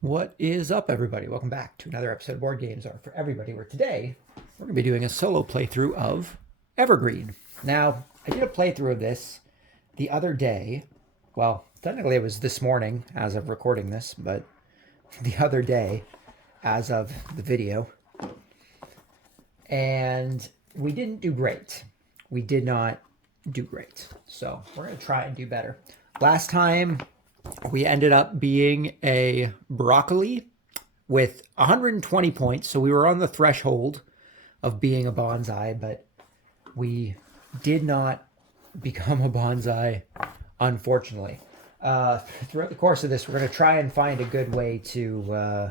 What is up, everybody? Welcome back to another episode of Board Games Are for Everybody, where today we're going to be doing a solo playthrough of Evergreen. Now, I did a playthrough of this the other day. Well, technically it was this morning as of recording this, but the other day as of the video. And we didn't do great. We did not do great. So we're going to try and do better. Last time we ended up being a broccoli with 120 points. So we were on the threshold of being a bonsai, but we did not become a bonsai, unfortunately. Throughout the course of this, we're going to try and find a good way to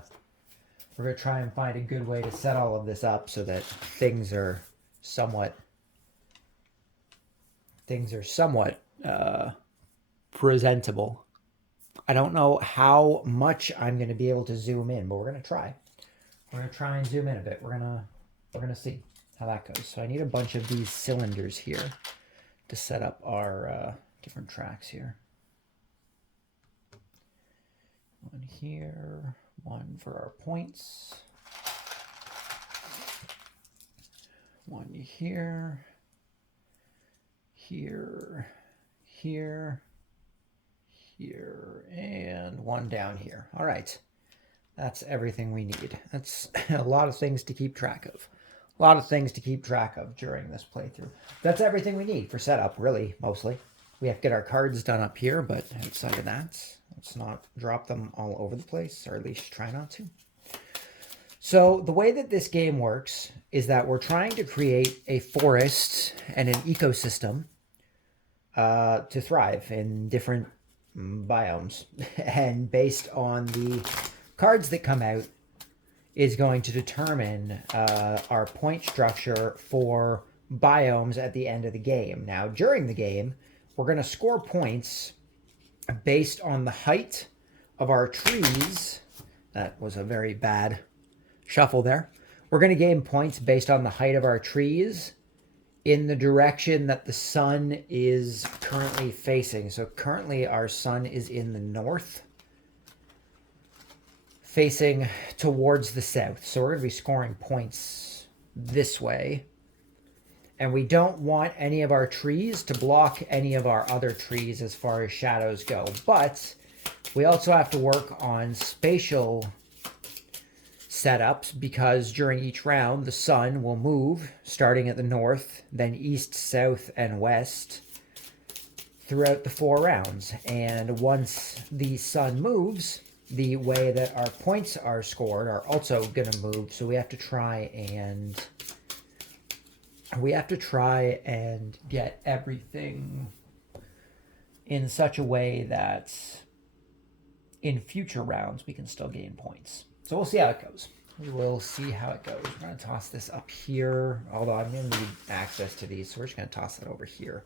set all of this up so that things are somewhat presentable. I don't know how much I'm going to be able to zoom in, but we're going to try. We're going to try and zoom in a bit. We're going to see how that goes. So I need a bunch of these cylinders here to set up our different tracks here. One here, one for our points. One here, here, here, here, and one down here. All right. That's everything we need. That's a lot of things to keep track of. A lot of things to keep track of during this playthrough. That's everything we need for setup, really, mostly. We have to get our cards done up here, but outside of that, let's not drop them all over the place, or at least try not to. So the way that this game works is that we're trying to create a forest and an ecosystem to thrive in different biomes. And based on the cards that come out is going to determine our point structure for biomes at the end of the game. Now, during the game, we're going to score points based on the height of our trees. That was a very bad shuffle there. We're going to gain points based on the height of our trees in the direction that the sun is currently facing. So currently our sun is in the north, facing towards the south. So we're going to be scoring points this way. And we don't want any of our trees to block any of our other trees as far as shadows go. But we also have to work on spatial setups because during each round, the sun will move starting at the north, then east, south, and west throughout the 4 rounds. And once the sun moves, the way that our points are scored are also going to move. So we have to try and get everything in such a way that in future rounds we can still gain points. So we'll see how it goes. We will see how it goes. We're going to toss this up here, although I'm going to need access to these, so we're just going to toss that over here.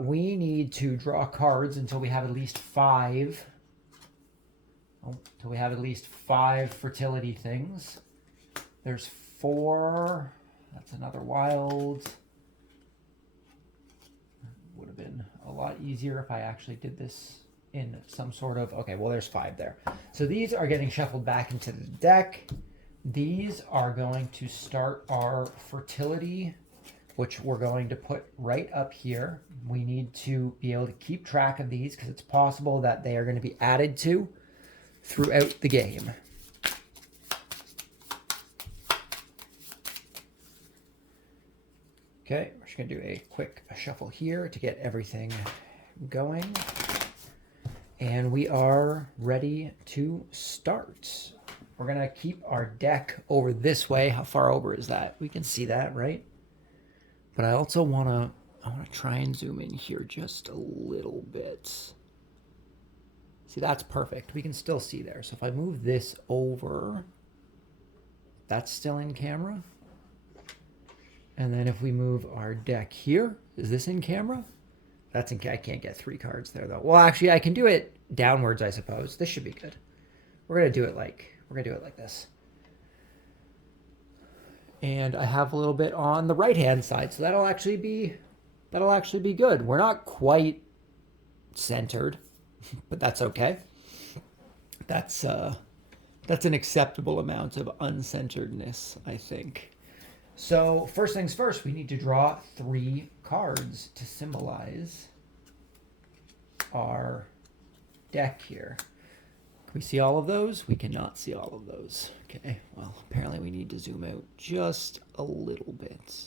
We need to draw cards until we have at least 5. Until we have at least 5 fertility things. There's 4. That's another wild. Would have been a lot easier if I actually did this in some sort of... Okay, well, there's 5 there. So these are getting shuffled back into the deck. These are going to start our fertility, which we're going to put right up here. We need to be able to keep track of these because it's possible that they are going to be added to throughout the game. Okay, we're just going to do a quick shuffle here to get everything going. And we are ready to start. We're going to keep our deck over this way. How far over is that? We can see that, right? But I also want to try and zoom in here just a little bit. See, that's perfect. We can still see there. So if I move this over, that's still in camera. And then if we move our deck here, is this in camera? That's in. I can't get 3 cards there though. Well, actually, I can do it downwards, I suppose. This should be good. We're gonna do it like this. And I have a little bit on the right-hand side, so that'll actually be good. We're not quite centered, but that's okay. That's an acceptable amount of uncenteredness, I think. So first things first, we need to draw 3 cards to symbolize our deck here. Can we see all of those? We cannot see all of those. Okay, well, apparently we need to zoom out just a little bit.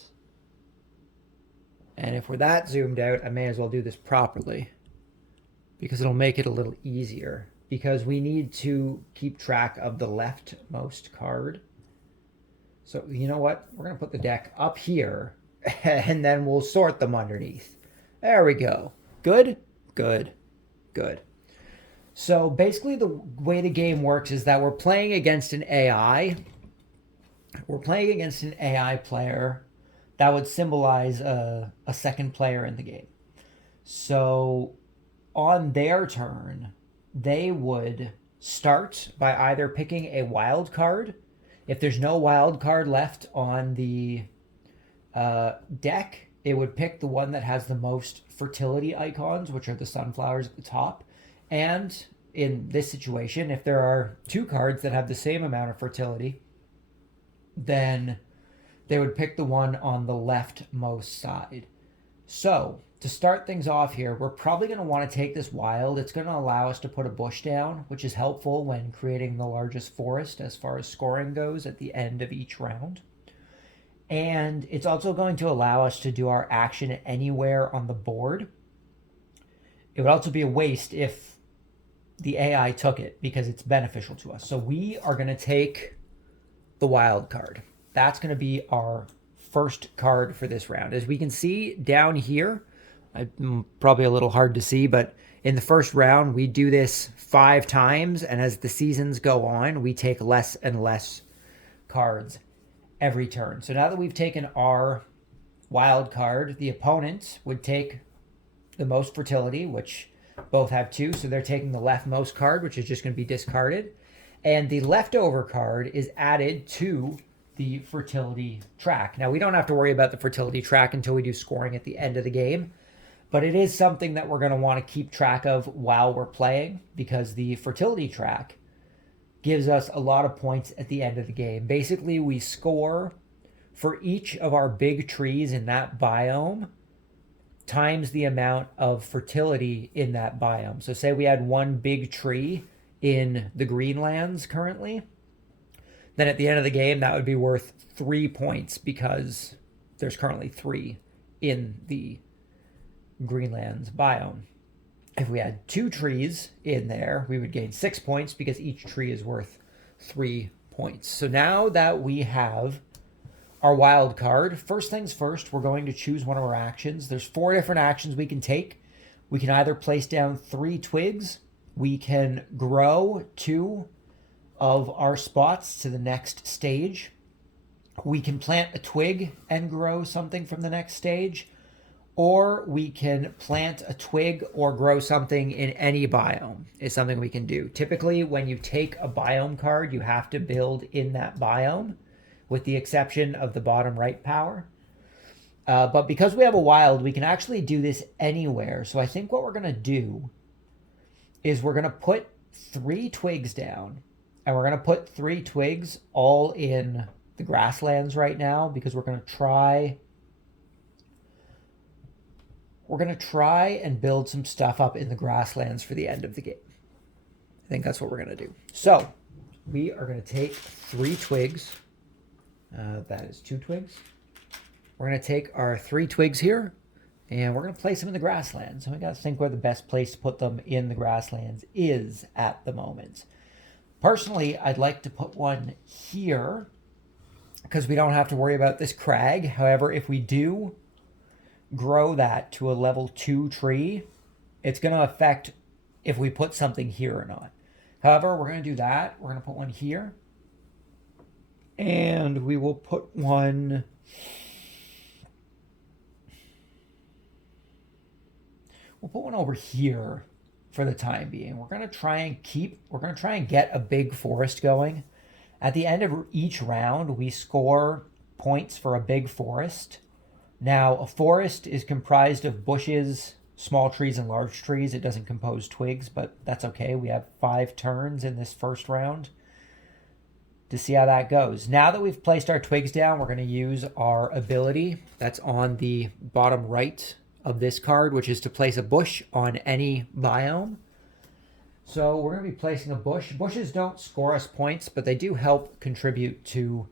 And if we're that zoomed out, I may as well do this properly because it'll make it a little easier, because we need to keep track of the leftmost card. So you know what? We're going to put the deck up here and then we'll sort them underneath. There we go. Good, good, good. So basically the way the game works is that we're playing against an AI. We're playing against an AI player that would symbolize a second player in the game. So on their turn, they would start by either picking a wild card. If there's no wild card left on the deck, it would pick the one that has the most fertility icons, which are the sunflowers at the top. And in this situation, if there are 2 cards that have the same amount of fertility, then they would pick the one on the leftmost side. So to start things off here, we're probably going to want to take this wild. It's going to allow us to put a bush down, which is helpful when creating the largest forest as far as scoring goes at the end of each round. And it's also going to allow us to do our action anywhere on the board. It would also be a waste if the AI took it, because it's beneficial to us. So we are going to take the wild card. That's going to be our first card for this round. As we can see down here, probably a little hard to see, but in the first round, we do this 5 times. And as the seasons go on, we take less and less cards every turn. So now that we've taken our wild card, the opponent would take the most fertility, which both have 2. So they're taking the leftmost card, which is just going to be discarded. And the leftover card is added to the fertility track. Now, we don't have to worry about the fertility track until we do scoring at the end of the game, but it is something that we're going to want to keep track of while we're playing, because the fertility track gives us a lot of points at the end of the game. Basically, we score for each of our big trees in that biome times the amount of fertility in that biome. So say we had 1 big tree in the Greenlands currently, then at the end of the game, that would be worth 3 points, because there's currently 3 in the Greenlands biome. If we had 2 trees in there, we would gain 6 points, because each tree is worth 3 points. So now that we have our wild card, first things first, we're going to choose one of our actions. There's 4 different actions we can take. We can either place down 3 twigs. We can grow 2 of our spots to the next stage. We can plant a twig and grow something from the next stage, or we can plant a twig or grow something in any biome. Is something we can do. Typically, when you take a biome card, you have to build in that biome, with the exception of the bottom right power. But because we have a wild, we can actually do this anywhere. So I think what we're going to do is we're going to put 3 twigs down, and we're going to put 3 twigs all in the grasslands right now, because we're going to try and build some stuff up in the grasslands for the end of the game. I think that's what we're going to do. So we are going to take 3 twigs. That is 2 twigs. We're going to take our 3 twigs here, and we're going to place them in the grasslands. So we got to think where the best place to put them in the grasslands is at the moment. Personally, I'd like to put one here, because we don't have to worry about this crag. However, if we do grow that to a level 2 tree, it's going to affect if we put something here or not. However, we're going to do that. We're going to put one here, and we will put one... We'll put one over here for the time being. We're going to try and get a big forest going. At the end of each round, we score points for a big forest. Now, a forest is comprised of bushes small trees and large trees. It doesn't compose twigs, but that's okay. We have 5 turns in this first round to see how that goes. Now that we've placed our twigs down, we're going to use our ability that's on the bottom right of this card, which is to place a bush on any biome. So we're going to be placing a bush. Bushes don't score us points, but they do help contribute to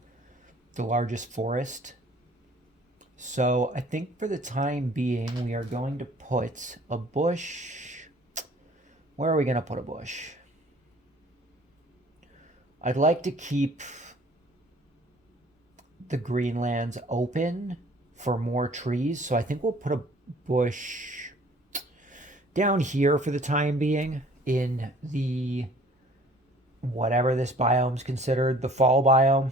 the largest forest. So I think for the time being, we are going to put a bush. Where are we going to put a bush? I'd like to keep the greenlands open for more trees. So I think we'll put a bush down here for the time being in the whatever this biome's considered, the fall biome.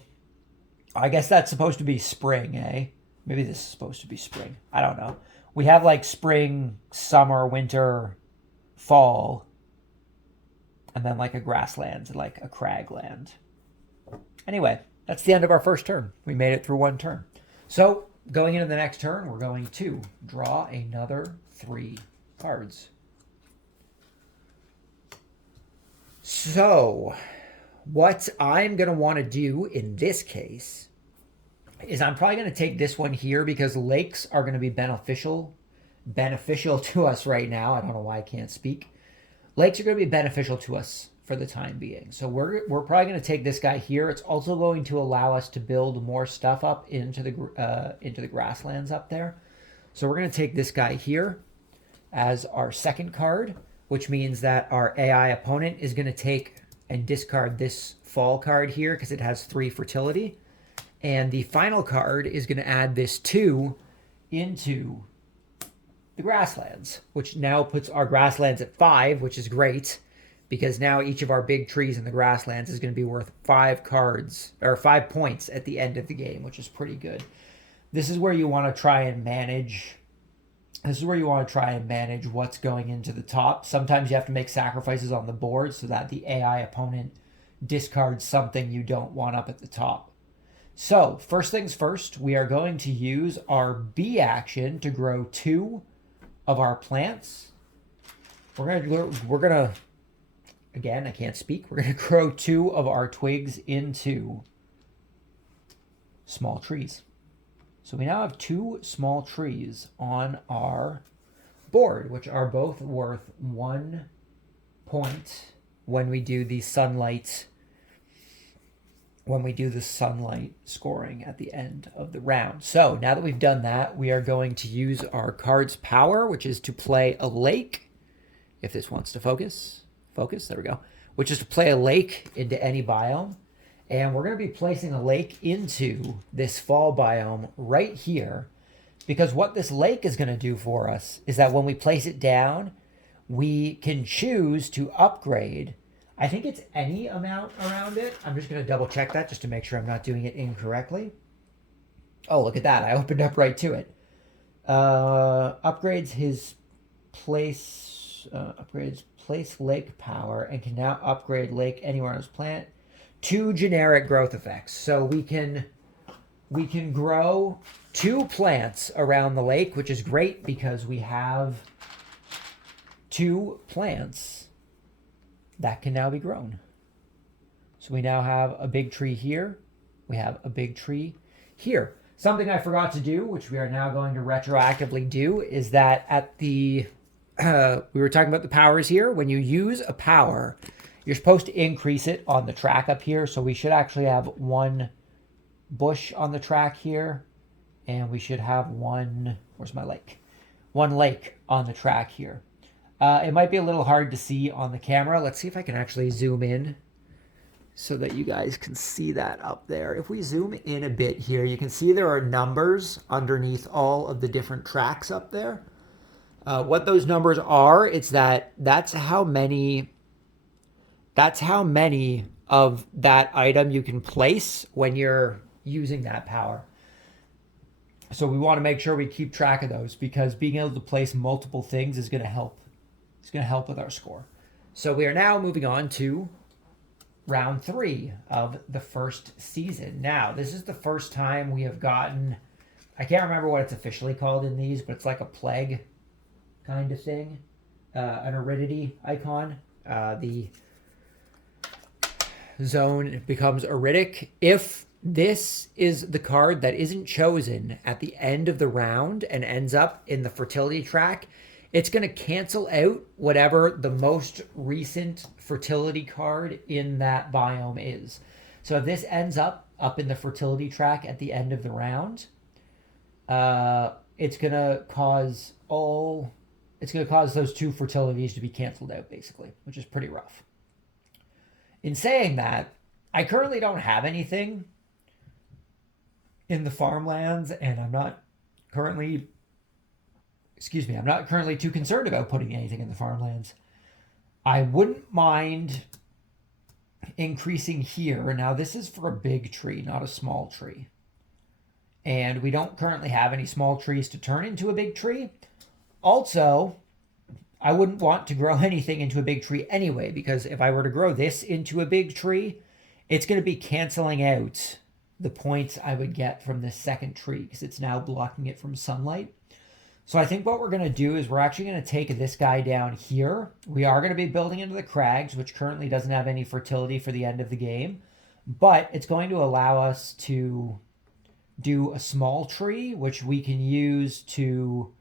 I guess that's supposed to be spring, eh? Maybe this is supposed to be spring. I don't know. We have like spring, summer, winter, fall, and then like a grassland and like a cragland. Anyway, that's the end of our first turn. We made it through one turn. So going into the next turn, we're going to draw another 3 cards. So what I'm going to want to do in this case is I'm probably going to take this one here because lakes are going to be beneficial to us right now. I don't know why I can't speak. Lakes are going to be beneficial to us for the time being. So we're probably going to take this guy here. It's also going to allow us to build more stuff up into the grasslands up there. So we're going to take this guy here as our second card, which means that our AI opponent is going to take and discard this fall card here because it has 3 fertility. And the final card is going to add this 2 into the grasslands, which now puts our grasslands at 5, which is great because now each of our big trees in the grasslands is going to be worth 5 cards or 5 points at the end of the game, which is pretty good. This is where you want to try and manage. This is where you want to try and manage what's going into the top. Sometimes you have to make sacrifices on the board so that the AI opponent discards something you don't want up at the top. So first things first, we are going to use our B action to grow 2 of our plants. We're gonna again, I can't speak. We're gonna grow 2 of our twigs into small trees. So we now have 2 small trees on our board, which are both worth 1 point when we do the sunlight scoring at the end of the round. So now that we've done that, we are going to use our card's power, which is to play a lake. If this wants to focus, there we go. Which is to play a lake into any biome. And we're going to be placing a lake into this fall biome right here, because what this lake is going to do for us is that when we place it down, we can choose to upgrade. I think it's any amount around it. I'm just going to double check that just to make sure I'm not doing it incorrectly. Oh, look at that. I opened up right to it. Upgrades his place, lake power, and can now upgrade lake anywhere on his plant. 2 generic growth effects. So we can grow 2 plants around the lake, which is great because we have 2 plants that can now be grown. So we now have a big tree here. We have a big tree here. Something I forgot to do, which we are now going to retroactively do, is that at the we were talking about the powers here. When you use a power, you're supposed to increase it on the track up here. So we should actually have 1 bush on the track here. And we should have 1, where's my lake? 1 lake on the track here. It might be a little hard to see on the camera. Let's see if I can actually zoom in so that you guys can see that up there. If we zoom in a bit here, you can see there are numbers underneath all of the different tracks up there. What those numbers are, it's that's how many of that item you can place when you're using that power. So we want to make sure we keep track of those because being able to place multiple things is going to help. It's going to help with our score. So we are now moving on to round 3 of the first season. Now, this is the first time we have gotten, I can't remember what it's officially called in these, but it's like a plague kind of thing, an aridity icon. The zone becomes aridic. If this is the card that isn't chosen at the end of the round and ends up in the fertility track, it's going to cancel out whatever the most recent fertility card in that biome is. So if this ends up in the fertility track at the end of the round, it's going to cause those two fertilities to be canceled out, basically, which is pretty rough. In saying that, I currently don't have anything in the farmlands, and I'm not currently too concerned about putting anything in the farmlands. I wouldn't mind increasing here. Now, this is for a big tree, not a small tree. And we don't currently have any small trees to turn into a big tree. Also, I wouldn't want to grow anything into a big tree anyway, because if I were to grow this into a big tree, it's going to be canceling out the points I would get from this second tree because it's now blocking it from sunlight. So I think what we're going to do is we're actually going to take this guy down here. We are going to be building into the crags, which currently doesn't have any fertility for the end of the game, but it's going to allow us to do a small tree, which we can use to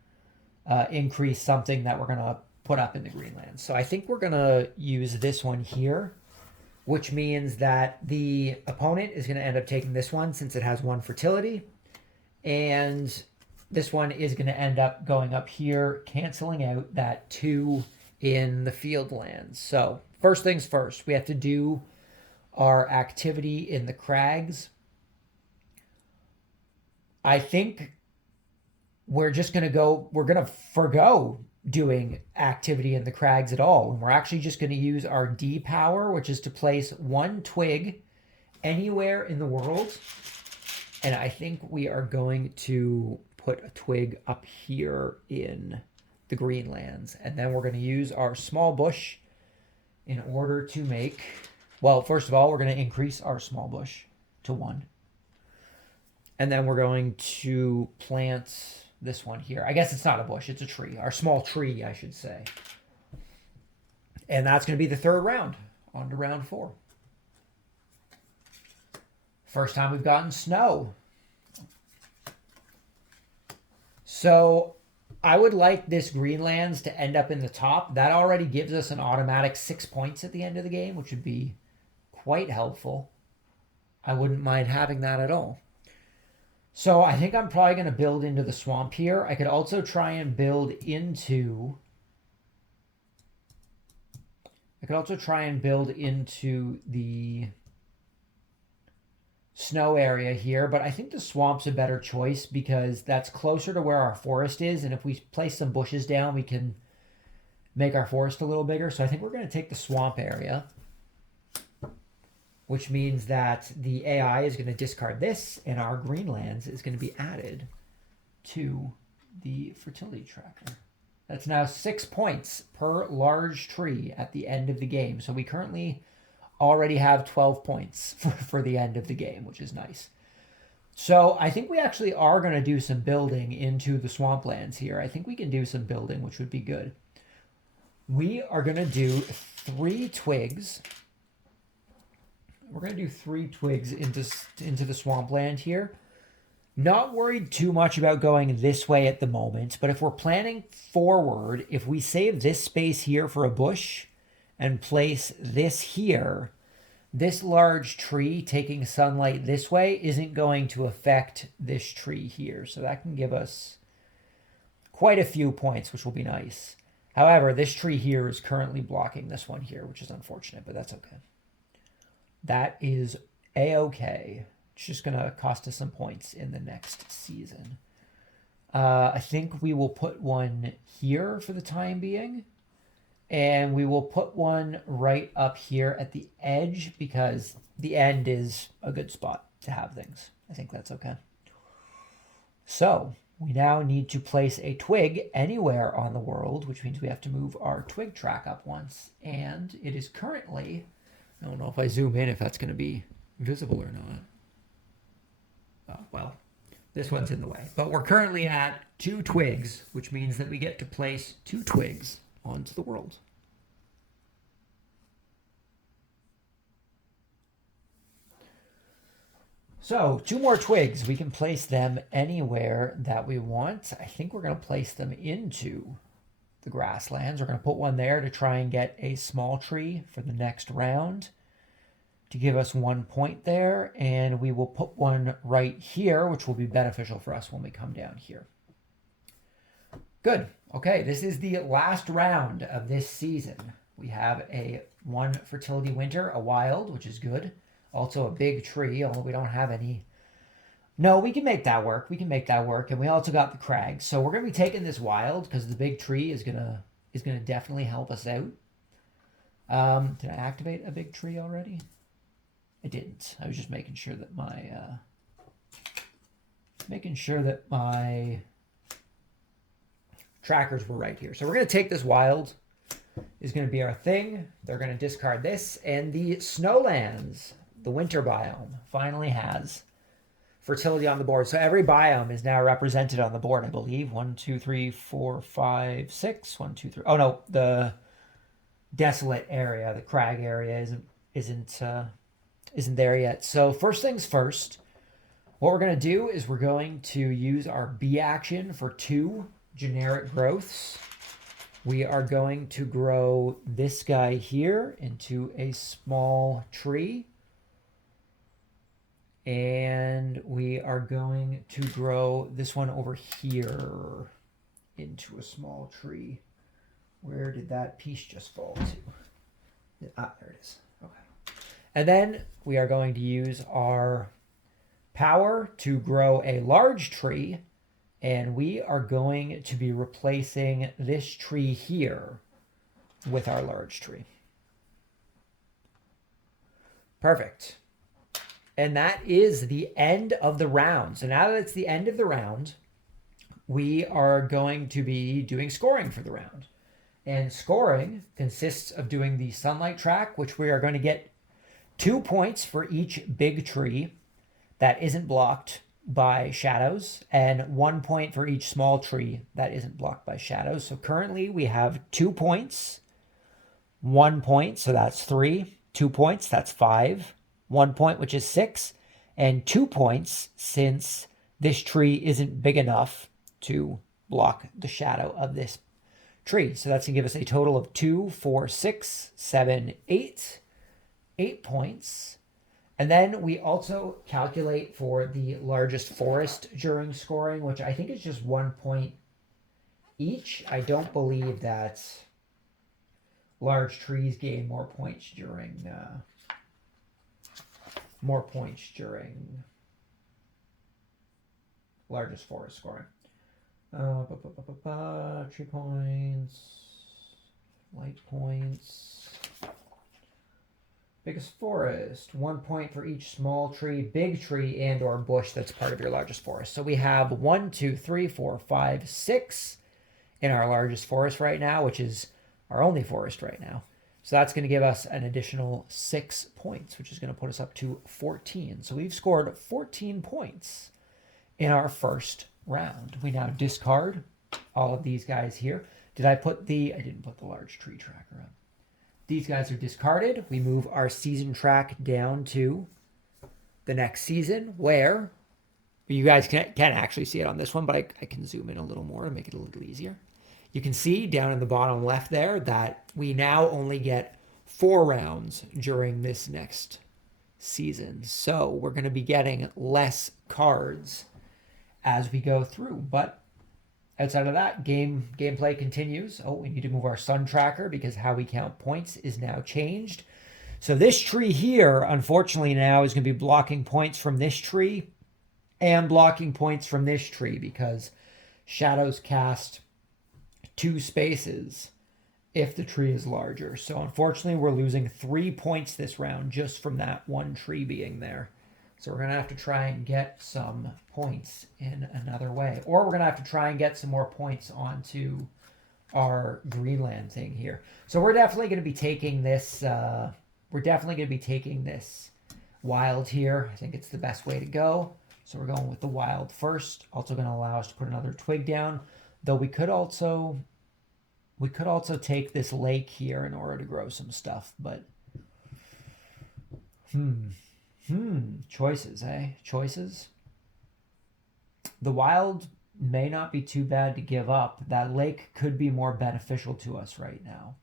increase something that we're going to put up in the Greenlands. So I think we're going to use this one here, which means that the opponent is going to end up taking this one since it has one fertility. And this one is going to end up going up here, canceling out that 2 in the field lands. So first things first, we have to do our activity in the crags. I think we're going to forgo doing activity in the crags at all. And we're actually just going to use our D power, which is to place 1 twig anywhere in the world. And I think we are going to put a twig up here in the Greenlands. And then we're going to use our small bush in order to make, well, first of all, we're going to increase our small bush to 1. And then we're going to plant this one here. I guess it's not a bush, it's a tree. Our small tree, I should say. And that's going to be the 3rd round. On to round 4. First time we've gotten snow. So I would like this Greenlands to end up in the top. That already gives us an automatic 6 points at the end of the game, which would be quite helpful. I wouldn't mind having that at all. So I think I'm probably going to build into the swamp here. I could also try and build into the snow area here, but I think the swamp's a better choice because that's closer to where our forest is, and if we place some bushes down, we can make our forest a little bigger. So I think we're going to take the swamp area, which means that the AI is going to discard this, and our Greenlands is going to be added to the fertility tracker. That's now 6 points per large tree at the end of the game. So we currently already have 12 points for the end of the game, which is nice. So I think we actually are going to do some building into the swamplands here. I think we can do some building, which would be good. We are going to do 3 twigs. We're going to do 3 twigs into the swampland here. Not worried too much about going this way at the moment, but if we're planning forward, if we save this space here for a bush and place this here, this large tree taking sunlight this way isn't going to affect this tree here. So that can give us quite a few points, which will be nice. However, this tree here is currently blocking this one here, which is unfortunate, but that's okay. That is a-okay. It's just going to cost us some points in the next season. I think we will put one here for the time being. And we will put one right up here at the edge because the end is a good spot to have things. I think that's okay. So we now need to place a twig anywhere on the world, which means we have to move our twig track up once. And it is currently, I don't know if I zoom in if that's going to be visible or not. Well, This one's in the way. But we're currently at 2 twigs, which means that we get to place 2 twigs onto the world. So 2 more twigs. We can place them anywhere that we want. I think we're going to place them into the grasslands. We're going to put one there to try and get a small tree for the next round to give us 1 point there. And we will put one right here, which will be beneficial for us when we come down here. Good. Okay, this is the last round of this season. We have a 1 fertility winter, a wild, which is good. Also a big tree, although we don't have any. No, we can make that work. We can make that work. And we also got the crag. So we're going to be taking this wild because the big tree is gonna definitely help us out. Did I activate a big tree already? I didn't. I was just making sure that my trackers were right here. So we're going to take this wild. Is going to be our thing. They're going to discard this. And the Snowlands, the winter biome, finally has fertility on the board. So every biome is now represented on the board, I believe. 1, 2, 3, 4, 5, 6. 1, 2, 3. Oh no, the desolate area, the crag area isn't there yet. So first things first, what we're going to do is we're going to use our B action for 2 generic growths. We are going to grow this guy here into a small tree. And we are going to grow this one over here into a small tree. Where did that piece just fall to? Ah, there it is. Okay. And then we are going to use our power to grow a large tree. And we are going to be replacing this tree here with our large tree. Perfect. And that is the end of the round. So now that it's the end of the round, we are going to be doing scoring for the round. And scoring consists of doing the sunlight track, which we are going to get 2 points for each big tree that isn't blocked by shadows, and 1 point for each small tree that isn't blocked by shadows. So currently we have 2 points, 1 point, so that's 3, 2 points, that's 5, 1 point, which is 6, and 2 points since this tree isn't big enough to block the shadow of this tree. So that's going to give us a total of 2, 4, 6, 7, 8, 8 points. And then we also calculate for the largest forest during scoring, which I think is just 1 point each. I don't believe that large trees gain more points during largest forest scoring. 3 points, light points. Biggest forest, 1 point for each small tree, big tree, and or bush that's part of your largest forest. So we have 1, 2, 3, 4, 5, 6 in our largest forest right now, which is our only forest right now. So that's going to give us an additional 6 points, which is going to put us up to 14. So we've scored 14 points in our first round. We now discard all of these guys here. I didn't put the large tree tracker on. These guys are discarded. We move our season track down to the next season, where you guys can't actually see it on this one, but I can zoom in a little more to make it a little easier. You can see down in the bottom left there that we now only get 4 rounds during this next season. So we're going to be getting less cards as we go through. But outside of that, gameplay continues. Oh, we need to move our sun tracker because how we count points is now changed. So this tree here, unfortunately, now is going to be blocking points from this tree and blocking points from this tree because shadows cast 2 spaces if the tree is larger. So unfortunately, we're losing 3 points this round just from that one tree being there. So we're going to have to try and get some points in another way. Or we're going to have to try and get some more points onto our Greenland thing here. So we're definitely going to be taking this. Wild here. I think it's the best way to go. So we're going with the wild first. Also going to allow us to put another twig down. Though we could also take this lake here in order to grow some stuff, but choices, eh? Choices. The wild may not be too bad to give up. That lake could be more beneficial to us right now.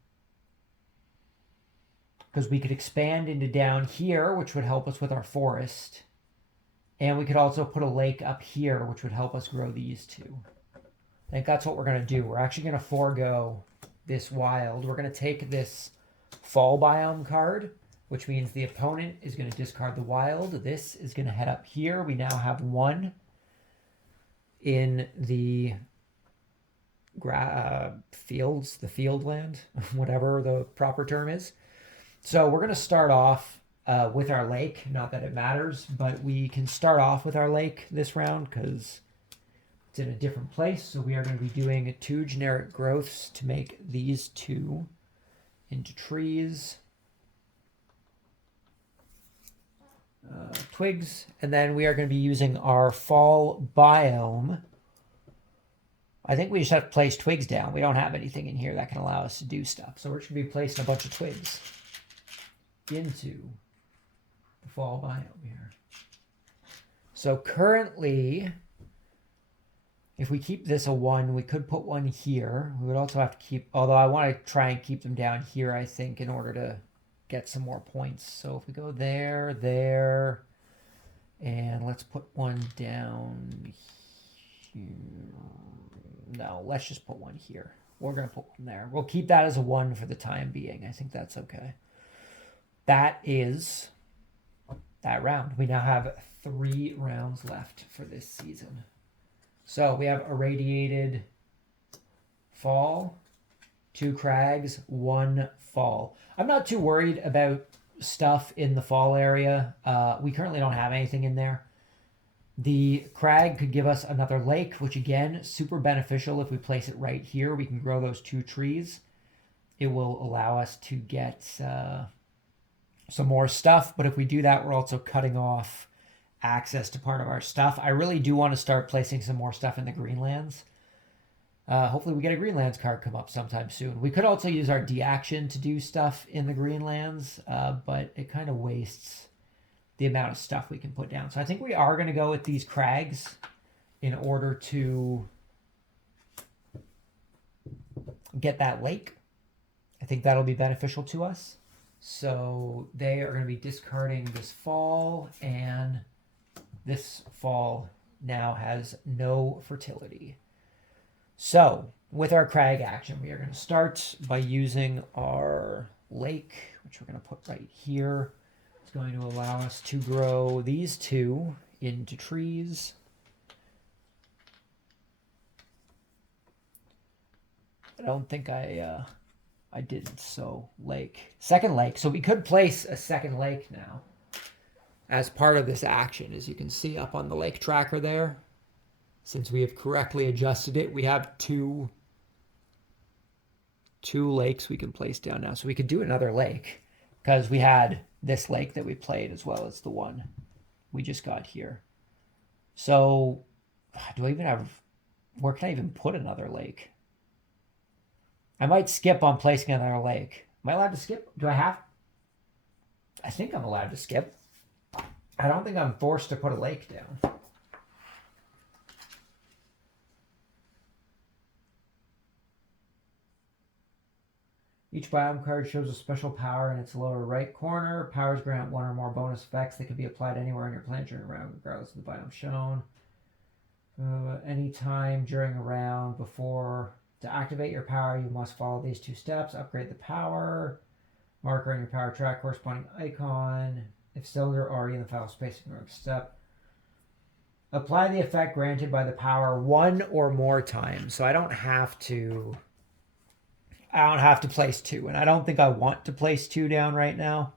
Because we could expand into down here, which would help us with our forest. And we could also put a lake up here, which would help us grow these two. I think that's what we're going to do. We're actually going to forego this wild. We're going to take this fall biome card, which means the opponent is going to discard the wild. This is going to head up here. We now have one in the fields, the field land, whatever the proper term is. So we're going to start off with our lake. Not that it matters, but we can start off with our lake this round because it's in a different place. So we are going to be doing 2 generic growths to make these 2 into trees. Twigs, and then we are going to be using our fall biome. I think we just have to place twigs down. We don't have anything in here that can allow us to do stuff. So we're just going to be placing a bunch of twigs into the fall biome here. So currently, if we keep this a 1, we could put 1 here. We would also have to keep, although I want to try and keep them down here, I think, in order to get some more points. So if we go there, there, and let's put 1 down here. No, let's just put 1 here. We're going to put 1 there. We'll keep that as a 1 for the time being. I think that's okay. That is that round. We now have 3 rounds left for this season. So we have irradiated fall, 2 crags, 1 fall. I'm not too worried about stuff in the fall area. We currently don't have anything in there. The crag could give us another lake, which again, super beneficial if we place it right here. We can grow those 2 trees. It will allow us to get some more stuff. But if we do that, we're also cutting off access to part of our stuff. I really do want to start placing some more stuff in the Greenlands. Hopefully we get a Greenlands card come up sometime soon. We could also use our D-action to do stuff in the Greenlands, but it kind of wastes the amount of stuff we can put down. So I think we are going to go with these crags in order to get that lake. I think that'll be beneficial to us. So they are going to be discarding this fall, and this fall now has no fertility. So with our crag action, we are going to start by using our lake, which we're going to put right here. It's going to allow us to grow these 2 into trees. I don't think I didn't. So lake, second lake. So we could place a second lake now as part of this action, as you can see up on the lake tracker there. Since we have correctly adjusted it, we have two lakes we can place down now. So we could do another lake because we had this lake that we played as well as the one we just got here. So do I even have, where can I even put another lake? I might skip on placing another lake. Am I allowed to skip? Do I have? I think I'm allowed to skip. I don't think I'm forced to put a lake down. Each biome card shows a special power in its lower right corner. Powers grant 1 or more bonus effects that can be applied anywhere in your planet during a round, regardless of the biome shown. Anytime during a round before, to activate your power, you must follow these 2 steps. Upgrade the power. Marker on your power track, corresponding icon. If cylinder already in the file space, ignore the step. Apply the effect granted by the power 1 or more times. So I don't have to place 2, and I don't think I want to place 2 down right now.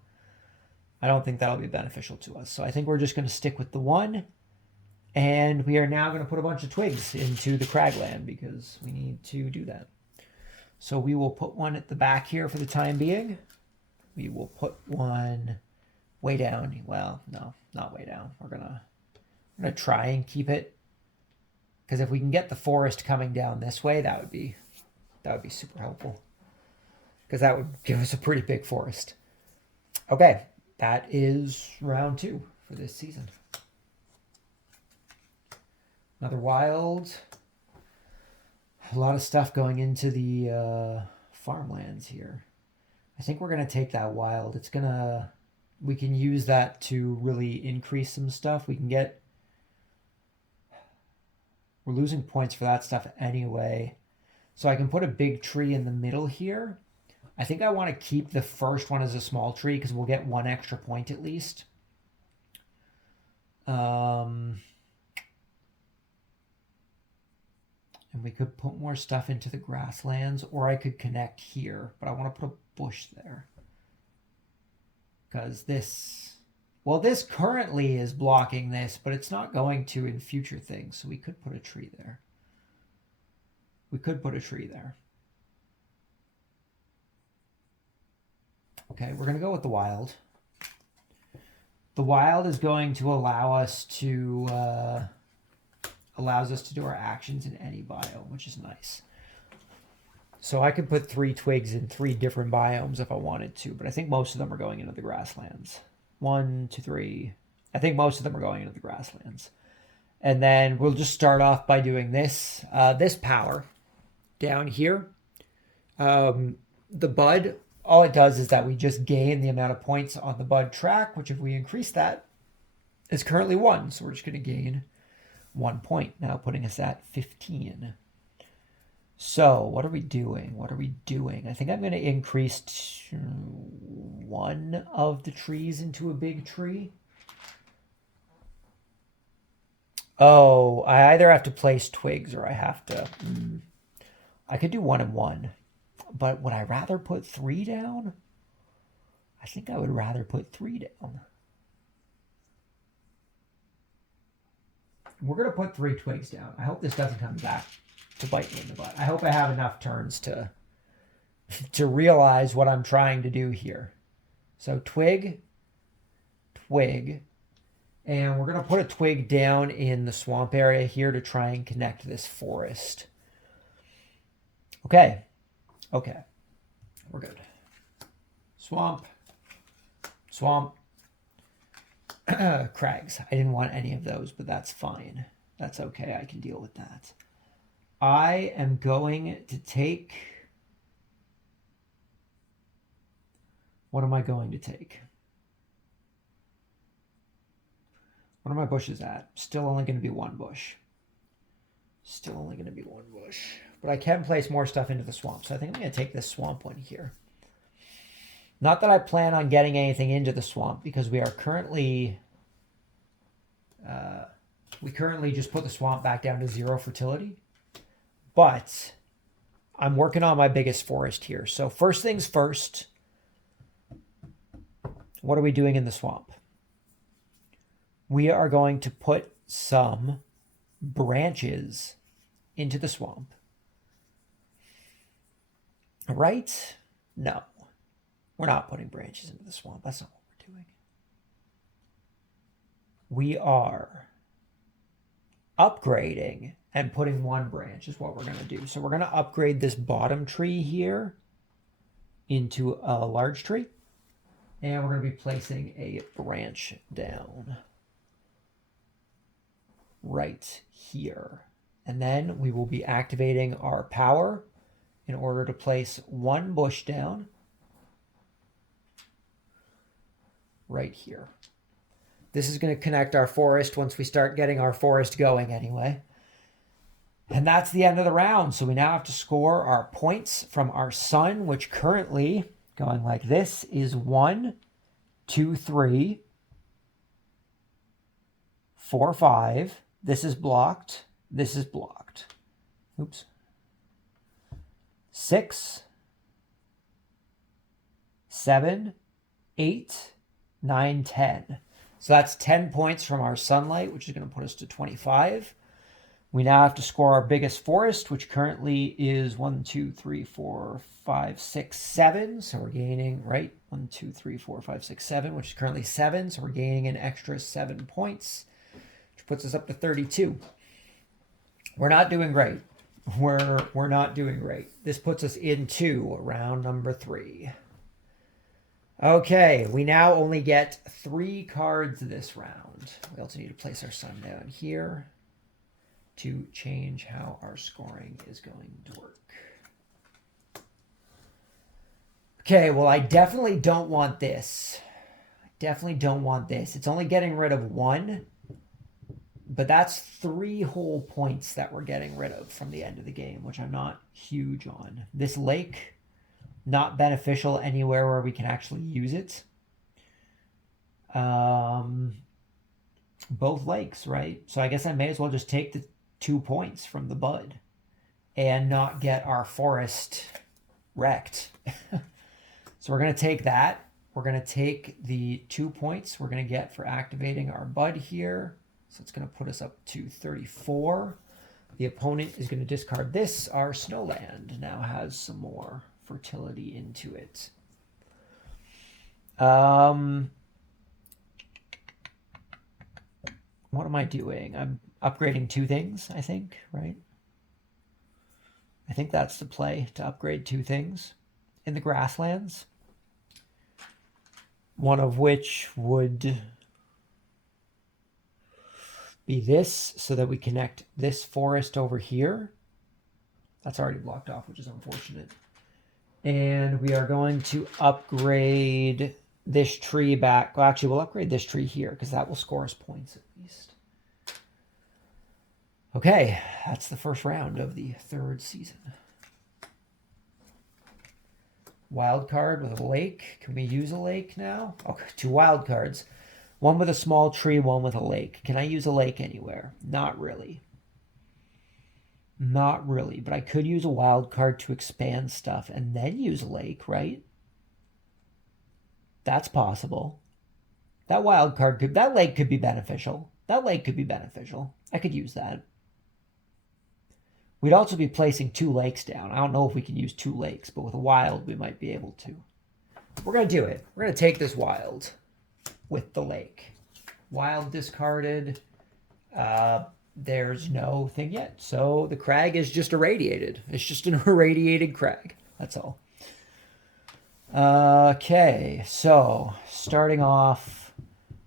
I don't think that'll be beneficial to us. So I think we're just going to stick with the 1, and we are now going to put a bunch of twigs into the cragland because we need to do that. So we will put 1 at the back here for the time being. We will put 1 way down. Well, no, not way down. We're gonna I'm going to try and keep it, because if we can get the forest coming down this way, that would be super helpful, because that would give us a pretty big forest. Okay, that is round 2 for this season. Another wild. A lot of stuff going into the farmlands here. I think we're going to take that wild. We can use that to really increase some stuff. We're losing points for that stuff anyway. So I can put a big tree in the middle here. I think I want to keep the first one as a small tree because we'll get 1 extra point at least. And we could put more stuff into the grasslands, or I could connect here, but I want to put a bush there. Because this currently is blocking this, but it's not going to in future things. So we could put a tree there. Okay, we're going to go with the wild. The wild is going to allows us to do our actions in any biome, which is nice. So I could put 3 twigs in 3 different biomes if I wanted to, but I think most of them are going into the grasslands. 1, 2, 3. I think most of them are going into the grasslands. And then we'll just start off by doing this power down here. The bud, all it does is that we just gain the amount of points on the bud track, which if we increase that, is currently 1. So we're just going to gain 1 point, now putting us at 15. So what are we doing? I think I'm going to increase 1 of the trees into a big tree. Oh, I either have to place twigs or I have to... I could do 1 and 1. But would I rather put 3 down? I think I would rather put 3 down. We're going to put 3 twigs down. I hope this doesn't come back to bite me in the butt. I hope I have enough turns to realize what I'm trying to do here. So twig, and we're going to put a twig down in the swamp area here to try and connect this forest. Okay. We're good. Swamp. Crags. I didn't want any of those, but that's fine. That's okay. I can deal with that. I am going to take... What am I going to take? What are my bushes at? Still only going to be 1 bush. But I can place more stuff into the swamp, so I think I'm going to take this swamp one here. Not that I plan on getting anything into the swamp, because we are currently... we currently just put the swamp back down to 0 fertility. But I'm working on my biggest forest here. So first things first, what are we doing in the swamp? We are going to put some branches into the swamp. Right? No. We're not putting branches into the swamp. That's not what we're doing. We are upgrading and putting 1 branch is what we're going to do. So we're going to upgrade this bottom tree here into a large tree. And we're going to be placing a branch down right here. And then we will be activating our power in order to place 1 bush down right here. This is going to connect our forest once we start getting our forest going anyway. And that's the end of the round. So we now have to score our points from our sun, which currently, going like this, is 1, 2, 3, 4, 5. This is blocked. This is blocked. Oops. 6, 7, 8, 9, 10. So that's 10 points from our sunlight, which is going to put us to 25. We now have to score our biggest forest, which currently is 1, 2, 3, 4, 5, 6, 7. So we're gaining, right? 1, 2, 3, 4, 5, 6, 7, which is currently 7. So we're gaining an extra 7 points which puts us up to 32. We're not doing great. We're not doing great. This puts us into round number 3. Okay, we now only get 3 cards this round. We also need to place our sun down here to change how our scoring is going to work. Okay, well, I definitely don't want this. I definitely don't want this. It's only getting rid of 1, but that's 3 whole points that we're getting rid of from the end of the game, which I'm not huge on. This lake, not beneficial anywhere where we can actually use it. Both lakes, right? So I guess I may as well just take the 2 points from the bud and not get our forest wrecked. So we're going to take that. We're going to take the 2 points we're going to get for activating our bud here. So it's going to put us up to 34. The opponent is going to discard this. Our snowland now has some more fertility into it. What am I doing? I'm upgrading 2 things, I think, right? I think that's the play, to upgrade 2 things in the grasslands. One of which would be this, so that we connect this forest over here. That's already blocked off, which is unfortunate. And we are going to upgrade this tree back. Well, actually, we'll upgrade this tree here because that will score us points at least. Okay, that's the first round of the 3rd season. Wild card with a lake. Can we use a lake now? Okay, 2 wild cards. One with a small tree, one with a lake. Can I use a lake anywhere? Not really. Not really, but I could use a wild card to expand stuff and then use a lake, right? That's possible. That wild card could, that lake could be beneficial. That lake could be beneficial. I could use that. We'd also be placing 2 lakes down. I don't know if we can use 2 lakes, but with a wild, we might be able to. We're going to do it. We're going to take this wild with the lake. Wild discarded. There's no thing yet. So the crag is just irradiated. It's just an irradiated crag. That's all. Okay, so starting off,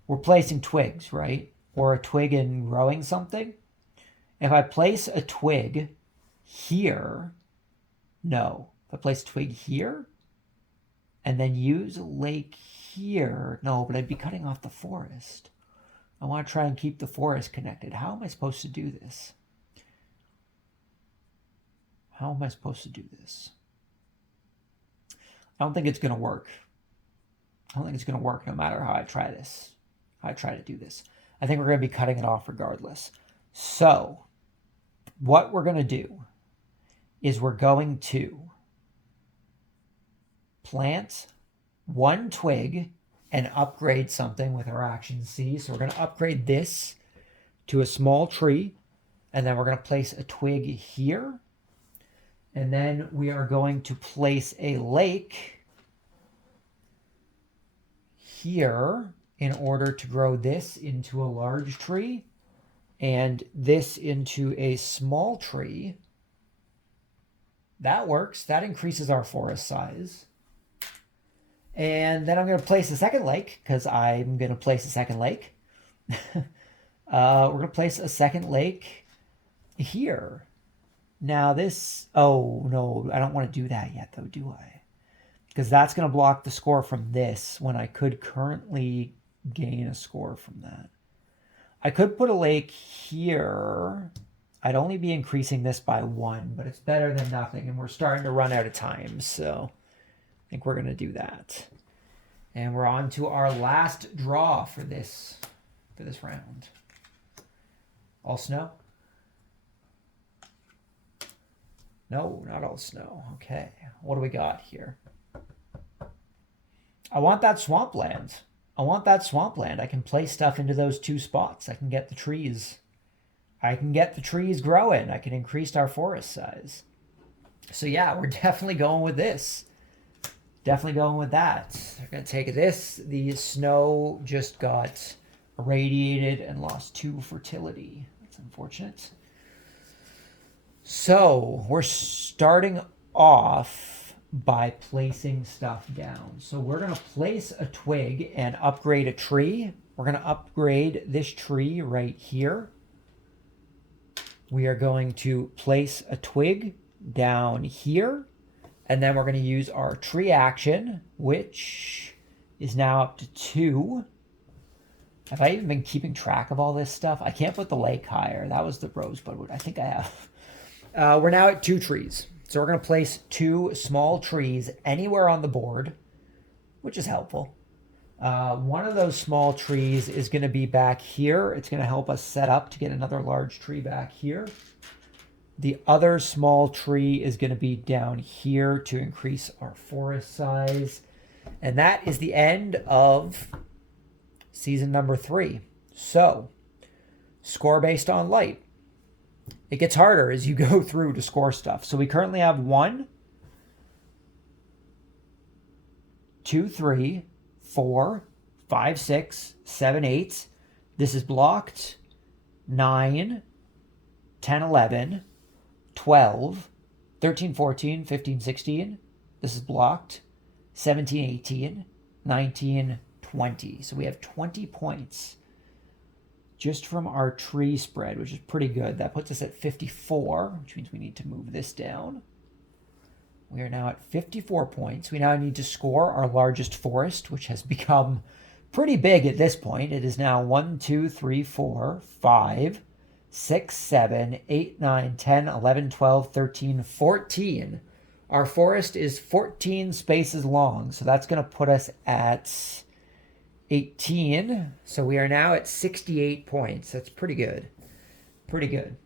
we're placing twigs, right? Or a twig and growing something. If I place a twig here, no. If I place a twig here and then use a lake here, no, but I'd be cutting off the forest. I want to try and keep the forest connected. How am I supposed to do this? How am I supposed to do this? I don't think it's going to work. I don't think it's going to work no matter how I try this. How I try to do this. I think we're going to be cutting it off regardless. So, what we're going to do is we're going to plant 1 twig and upgrade something with our action C. So we're going to upgrade this to a small tree, and then we're going to place a twig here. And then we are going to place a lake here in order to grow this into a large tree and this into a small tree. That works. That increases our forest size. And then I'm going to place a second lake because I'm going to place a second lake. We're going to place a second lake here. Now this, oh no, I don't want to do that yet though, do I? Because that's going to block the score from this when I could currently gain a score from that. I could put a lake here. I'd only be increasing this by 1, but it's better than nothing. And we're starting to run out of time, so I think we're going to do that. And we're on to our last draw for this round. All snow? No, not all snow. Okay, what do we got here? I want that swampland. I want that swampland. I can place stuff into those 2 spots. I can get the trees. I can get the trees growing. I can increase our forest size. So yeah, we're definitely going with this. Definitely going with that. We're going to take this. The snow just got irradiated and lost 2 fertility. That's unfortunate. So we're starting off by placing stuff down. So we're going to place a twig and upgrade a tree. We're going to upgrade this tree right here. We are going to place a twig down here. And then we're going to use our tree action, which is now up to 2. Have I even been keeping track of all this stuff? I can't put the lake higher. That was the rosebud wood. I think I have. We're now at 2 trees. So we're going to place 2 small trees anywhere on the board, which is helpful. One of those small trees is going to be back here. It's going to help us set up to get another large tree back here. The other small tree is going to be down here to increase our forest size. And that is the end of season number 3. So, score based on light. It gets harder as you go through to score stuff. So we currently have 1, 2, 3, 4, 5, 6, 7, 8. This is blocked. 9, 10, 11, 12, 13, 14, 15, 16. This is blocked. 17, 18, 19, 20. So we have 20 points just from our tree spread, which is pretty good. That puts us at 54, which means we need to move this down. We are now at 54 points. We now need to score our largest forest, which has become pretty big at this point. It is now 1, 2, 3, 4, 5, 6, 7, 8, 9, 10, 11, 12, 13, 14. Our forest is 14 spaces long, so that's going to put us at 18. So we are now at 68 points. That's pretty good. Pretty good.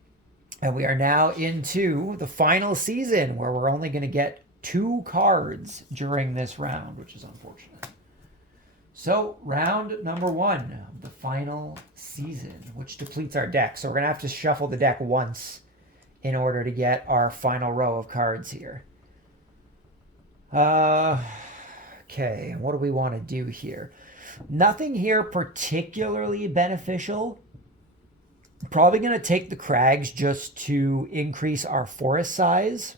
And we are now into the final season where we're only going to get 2 cards during this round, which is unfortunate. So round number 1, the final season, which depletes our deck. So we're going to have to shuffle the deck once in order to get our final row of cards here. Okay, what do we want to do here? Nothing here particularly beneficial. Probably going to take the crags just to increase our forest size.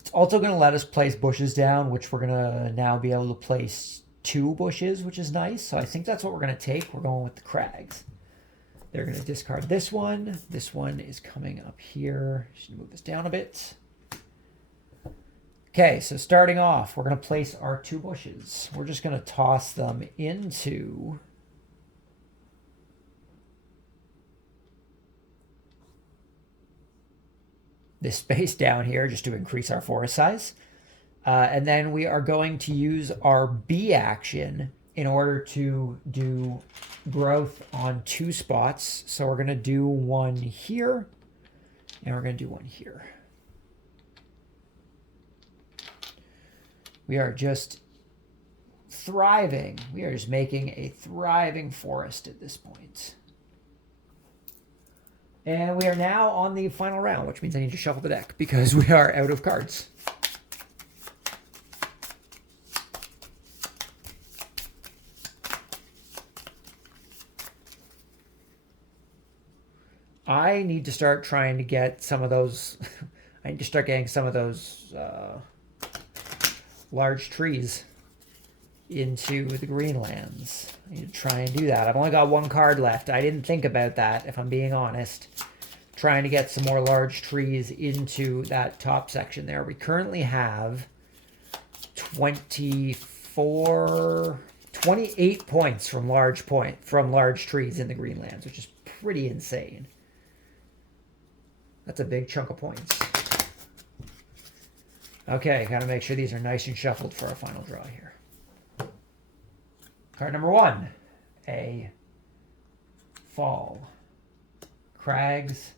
It's also going to let us place bushes down, which we're going to now be able to place 2 bushes, which is nice. So I think that's what we're going to take. We're going with the crags. They're going to discard this one. This one is coming up here. Just move this down a bit. Okay, so starting off, we're going to place our 2 bushes. We're just going to toss them into this space down here just to increase our forest size. And then we are going to use our B action in order to do growth on 2 spots. So we're going to do one here, and we're going to do one here. We are just thriving. We are just making a thriving forest at this point. And we are now on the final round, which means I need to shuffle the deck because we are out of cards. I need to start trying to get some of those. I need to start getting some of those large trees into the Greenlands. I need to try and do that. I've only got 1 card left. I didn't think about that, if I'm being honest. Trying to get some more large trees into that top section there. We currently have 28 points from large trees in the Greenlands, which is pretty insane. That's a big chunk of points. Okay, got to make sure these are nice and shuffled for our final draw here. Card number 1, a fall. Crags.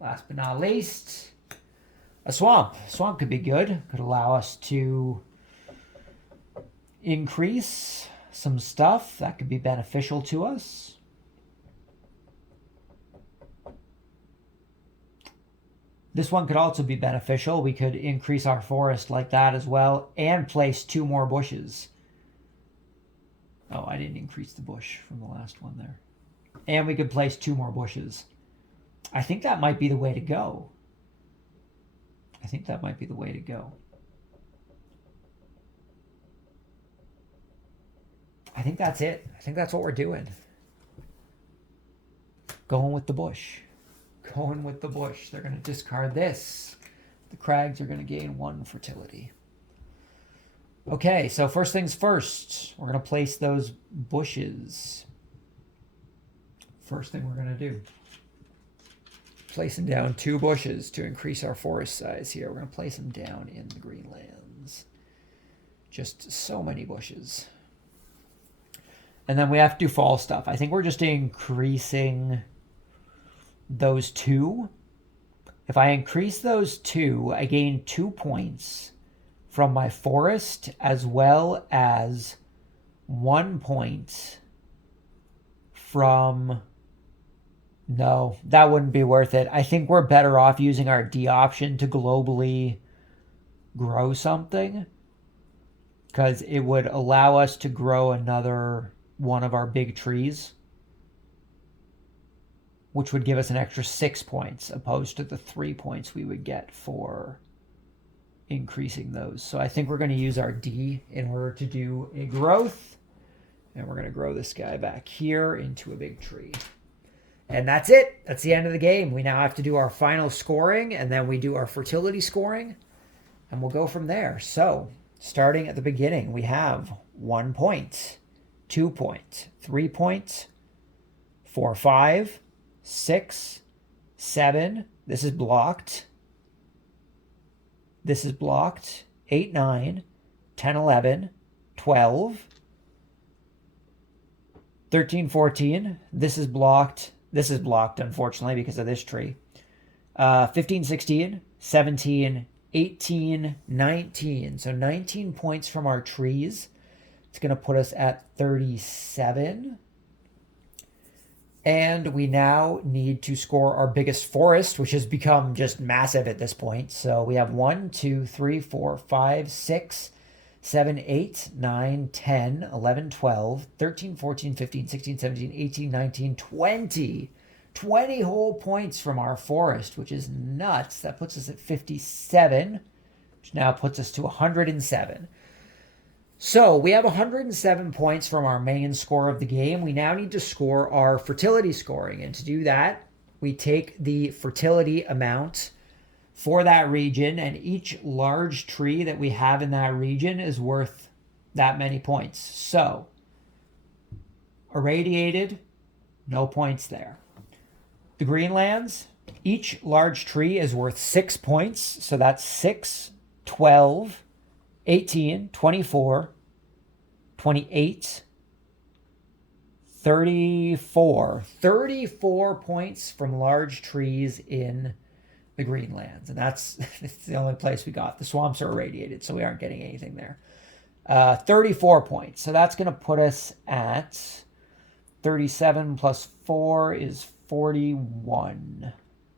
Last but not least, a swamp. Swamp could be good. Could allow us to increase some stuff. That could be beneficial to us. This one could also be beneficial. We could increase our forest like that as well and place 2 more bushes. Oh, I didn't increase the bush from the last one there. And we could place 2 more bushes. I think that might be the way to go. I think that might be the way to go. I think that's it. I think that's what we're doing. Going with the bush. Going with the bush. They're going to discard this. The crags are going to gain 1 fertility. Okay, so first things first. We're going to place those bushes. First thing we're going to do. Placing down 2 bushes to increase our forest size here. We're going to place them down in the green lands. Just so many bushes. And then we have to do fall stuff. I think we're just increasing those 2. If I increase those 2, I gain 2 points from my forest as well as 1 point from... No, that wouldn't be worth it. I think we're better off using our D option to globally grow something, because it would allow us to grow another one of our big trees, which would give us an extra 6 points opposed to the 3 points we would get for increasing those. So I think we're going to use our D in order to do a growth, and we're going to grow this guy back here into a big tree. And that's it. That's the end of the game. We now have to do our final scoring, and then we do our fertility scoring, and we'll go from there. So, starting at the beginning, we have 1 point, 2 point, 3 point, 4, 5, 6, 7. This is blocked. This is blocked. 8, 9, 10, 11, 12, 13, 14. This is blocked. This is blocked, unfortunately, because of this tree. 15, 16, 17, 18, 19. So 19 points from our trees. It's going to put us at 37. And we now need to score our biggest forest, which has become just massive at this point. So we have 1, 2, 3, 4, 5, 6, 7, 8, 9, 10, 11, 12, 13, 14, 15, 16, 17, 18, 19, 20. 20 whole points from our forest, which is nuts. That puts us at 57, which now puts us to 107. So we have 107 points from our main score of the game. We now need to score our fertility scoring. And to do that, we take the fertility amount for that region, and each large tree that we have in that region is worth that many points. So, irradiated, no points there. The Greenlands, each large tree is worth 6 points. So that's 6, 12, 18, 24, 28, 34. 34 points from large trees in the Greenlands. And that's the only place we got. The swamps are irradiated, so we aren't getting anything there. 34 points. So that's going to put us at 37 plus 4 is 41.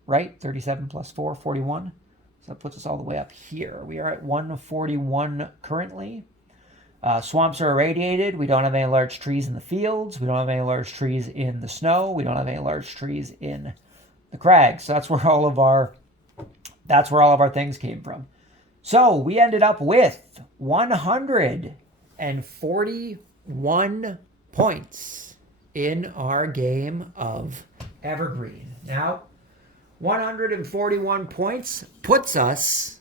Right? 37 plus 4, 41. So that puts us all the way up here. We are at 141 currently. Swamps are irradiated. We don't have any large trees in the fields. We don't have any large trees in the snow. We don't have any large trees in the crags. So that's where all of our things came from. So we ended up with 141 points in our game of Evergreen. Now, 141 points puts us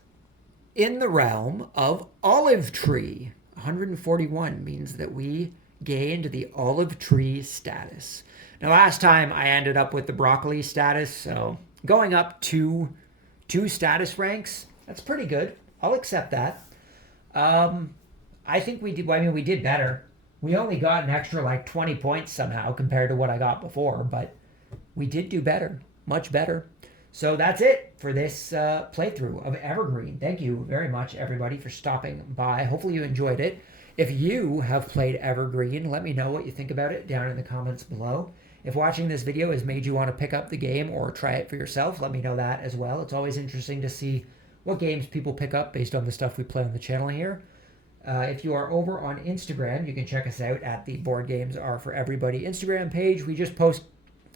in the realm of olive tree. 141 means that we gained the olive tree status. Now, last time I ended up with the broccoli status, so going up two status ranks, that's pretty good. I'll accept that. I think we did. I mean, we did better. We only got an extra like 20 points somehow compared to what I got before, but we did do better, much better. So that's it for this playthrough of Evergreen. Thank you very much, everybody, for stopping by. Hopefully you enjoyed it. If you have played Evergreen, let me know what you think about it down in the comments below. If watching this video has made you want to pick up the game or try it for yourself, let me know that as well. It's always interesting to see what games people pick up based on the stuff we play on the channel here. If you are over on Instagram, you can check us out at the Board Games Are For Everybody Instagram page. We just post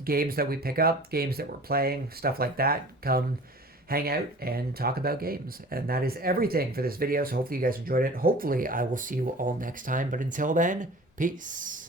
games that we pick up, games that we're playing, stuff like that. Come hang out and talk about games. And that is everything for this video. So hopefully you guys enjoyed it. Hopefully I will see you all next time. But until then, peace.